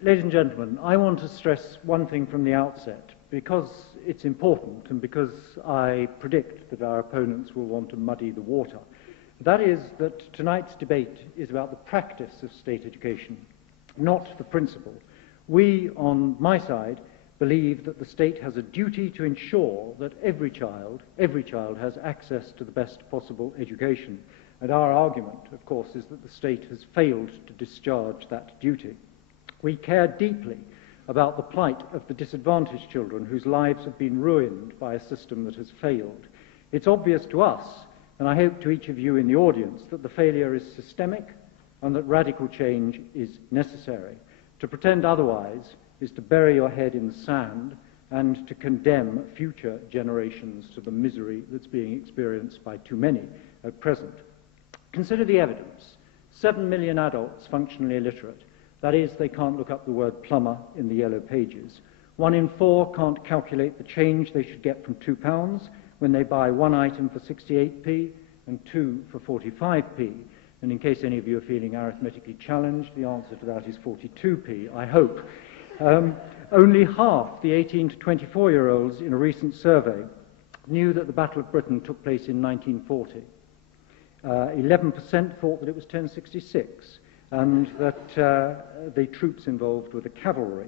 Ladies and gentlemen, I want to stress one thing from the outset, because it's important and because I predict that our opponents will want to muddy the water. That is that tonight's debate is about the practice of state education, not the principle. We, on my side, believe that the state has a duty to ensure that every child has access to the best possible education. And our argument, of course, is that the state has failed to discharge that duty. We care deeply about the plight of the disadvantaged children whose lives have been ruined by a system that has failed. It's obvious to us, and I hope to each of you in the audience, that the failure is systemic and that radical change is necessary. To pretend otherwise is to bury your head in the sand and to condemn future generations to the misery that's being experienced by too many at present. Consider the evidence. 7 million adults functionally illiterate. That is, they can't look up the word plumber in the yellow pages. 1 in 4 can't calculate the change they should get from £2 when they buy one item for 68p and 2 for 45p. And in case any of you are feeling arithmetically challenged, the answer to that is 42p, I hope. Only half the 18 to 24-year-olds in a recent survey knew that the Battle of Britain took place in 1940. 11% thought that it was 1066, and that the troops involved were the cavalry.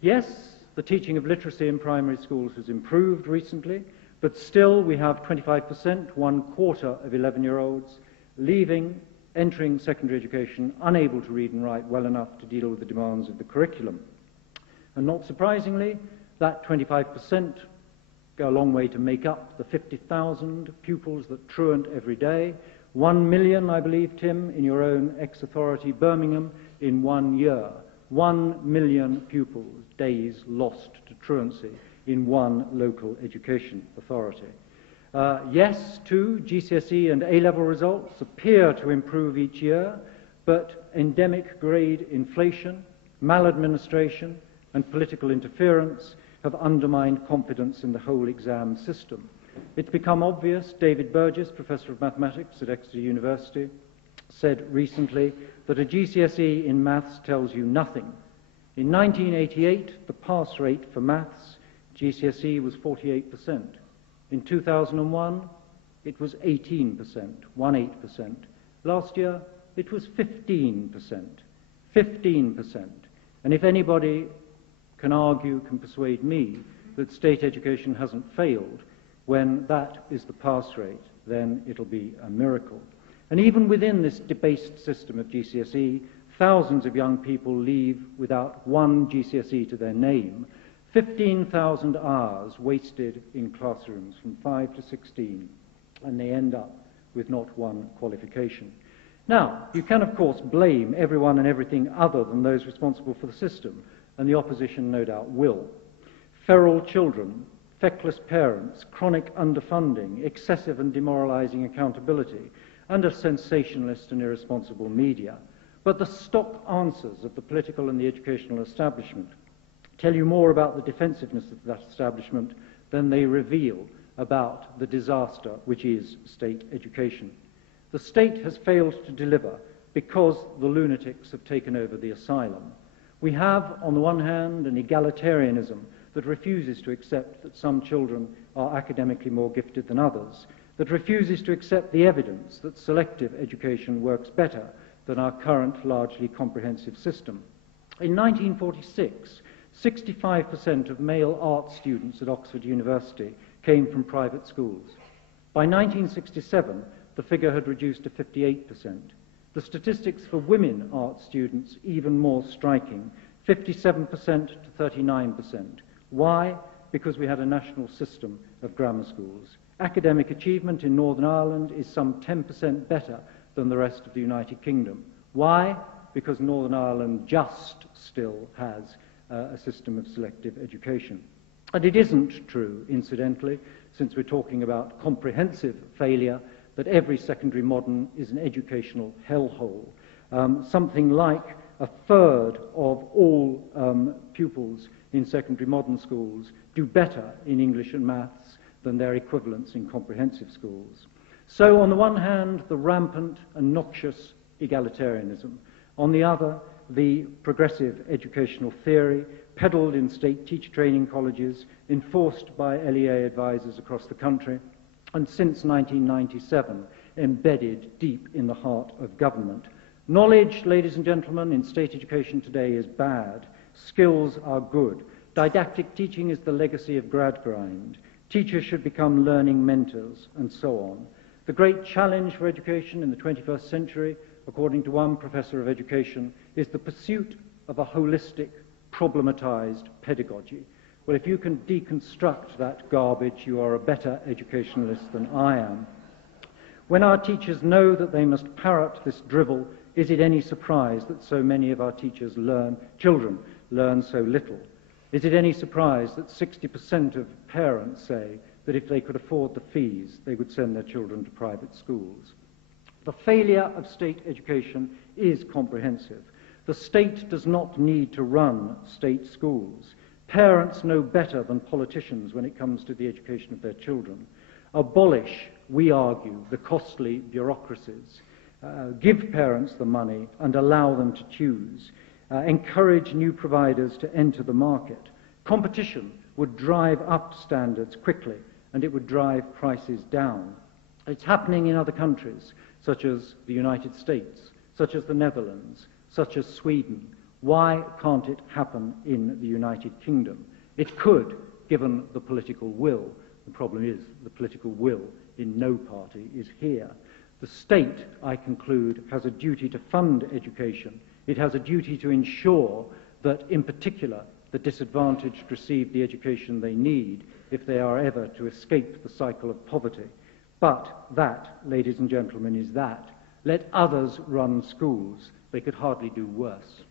Yes, the teaching of literacy in primary schools has improved recently, but still we have 25%, 1/4 of 11-year-olds, entering secondary education, unable to read and write well enough to deal with the demands of the curriculum. And not surprisingly, that 25% go a long way to make up the 50,000 pupils that truant every day. 1 million, I believe, Tim, in your own ex-authority, Birmingham, in 1 year. 1 million pupils, days lost to truancy in one local education authority. Yes, too, GCSE and A-level results appear to improve each year, but endemic grade inflation, maladministration, and political interference have undermined confidence in the whole exam system. It's become obvious. David Burgess, Professor of Mathematics at Exeter University, said recently that a GCSE in maths tells you nothing. In 1988, the pass rate for maths, GCSE, was 48%. In 2001, it was 18%, 18%. Last year, it was 15%. 15%. And if anybody can argue, can persuade me that state education hasn't failed, when that is the pass rate, then it'll be a miracle. And even within this debased system of GCSE, thousands of young people leave without one GCSE to their name. 15,000 hours wasted in classrooms from 5 to 16, and they end up with not one qualification. Now, you can, of course, blame everyone and everything other than those responsible for the system, and the opposition no doubt will. Feral children, feckless parents, chronic underfunding, excessive and demoralizing accountability, and a sensationalist and irresponsible media. But the stock answers of the political and the educational establishment tell you more about the defensiveness of that establishment than they reveal about the disaster which is state education. The state has failed to deliver because the lunatics have taken over the asylum. We have, on the one hand, an egalitarianism that refuses to accept that some children are academically more gifted than others, that refuses to accept the evidence that selective education works better than our current largely comprehensive system. In 1946, 65% of male art students at Oxford University came from private schools. By 1967, the figure had reduced to 58%. The statistics for women art students even more striking, 57% to 39%. Why? Because we had a national system of grammar schools. Academic achievement in Northern Ireland is some 10% better than the rest of the United Kingdom. Why? Because Northern Ireland just still has a system of selective education. And it isn't true, incidentally, since we're talking about comprehensive failure, that every secondary modern is an educational hellhole. Something like a third of all pupils in secondary modern schools do better in English and maths than their equivalents in comprehensive schools. So on the one hand, the rampant and noxious egalitarianism. On the other, the progressive educational theory, peddled in state teacher training colleges, enforced by LEA advisors across the country, and since 1997, embedded deep in the heart of government. Knowledge, ladies and gentlemen, in state education today is bad. Skills are good. Didactic teaching is the legacy of Gradgrind. Teachers should become learning mentors, and so on. The great challenge for education in the 21st century, according to one professor of education, is the pursuit of a holistic, problematized pedagogy. Well, if you can deconstruct that garbage, you are a better educationalist than I am. When our teachers know that they must parrot this drivel, is it any surprise that so many of our children learn so little? Is it any surprise that 60% of parents say that if they could afford the fees, they would send their children to private schools? The failure of state education is comprehensive. The state does not need to run state schools. Parents know better than politicians when it comes to the education of their children. Abolish, we argue, the costly bureaucracies. Give parents the money and allow them to choose. Encourage new providers to enter the market. Competition would drive up standards quickly, and it would drive prices down. It's happening in other countries, such as the United States, such as the Netherlands, such as Sweden. Why can't it happen in the United Kingdom? It could, given the political will. The problem is the political will in no party is here. The state, I conclude, has a duty to fund education. It has a duty to ensure that, in particular, the disadvantaged receive the education they need if they are ever to escape the cycle of poverty. But that, ladies and gentlemen, is that. Let others run schools. They could hardly do worse.